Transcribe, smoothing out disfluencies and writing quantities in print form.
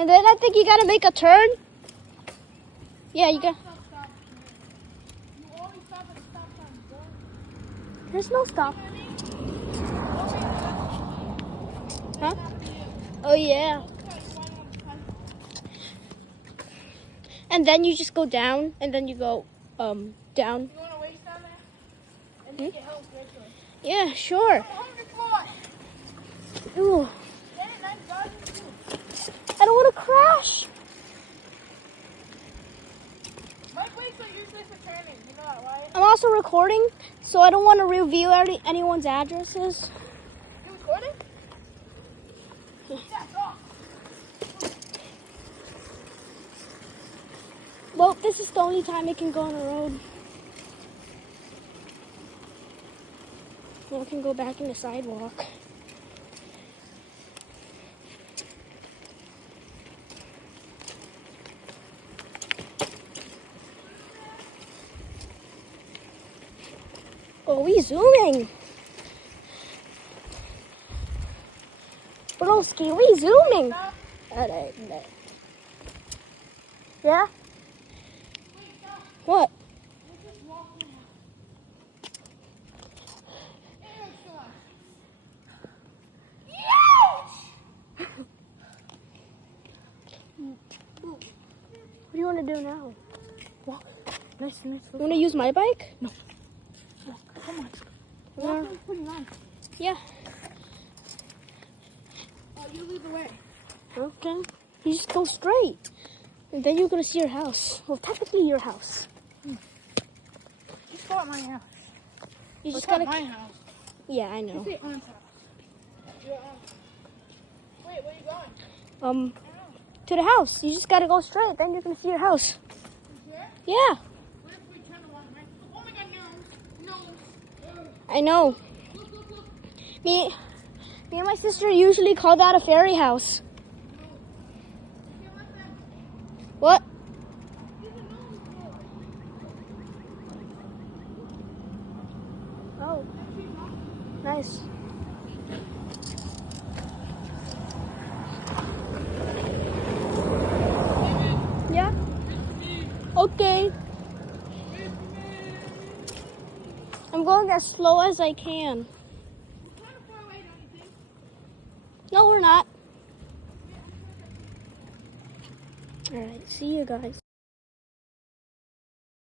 And then I think you gotta make a turn. Yeah, you got. You always stop at the stop sign, bro. There's no stop. Huh? Oh yeah. And then you just go down, and then you go down. You want to waste down there? And make it help virtually. Yeah, sure. Come on the floor. Ooh, Get it, nice dog. I don't want to crash. Mike wakes are useless for turning. You know that, right? I'm also recording, so I don't want to reveal anyone's addresses. You recording? Yeah, go. Well, this is the only time it can go on the road. Now it can go back in the sidewalk. Oh, we zooming. Broski, we zooming. Alright. Yeah? What? We're just walking now. What do you want to do now? Walk. Nice. You want to use my bike? No. Come on. Yeah. Walking's pretty nice. Yeah. Oh, you lead the way. Okay. You just go straight. And then you're going to see your house. Well, technically your house. Just go at my house. You just It's not got to... my house. Yeah, I know. It's your aunt's house. Your aunt. Wait, where are you going? To the house. You just got to go straight. Then you're going to see your house. You sure? Yeah. What if we turn around, right? Oh my god, no. No. I know. Look. Me and my sister usually call that a fairy house. Okay, what's that? What? There's a nose door. Oh, nice. Yeah? Okay. I'm going as slow as I can. We're kind of far away, don't you think? No, we're not. Alright, see you guys.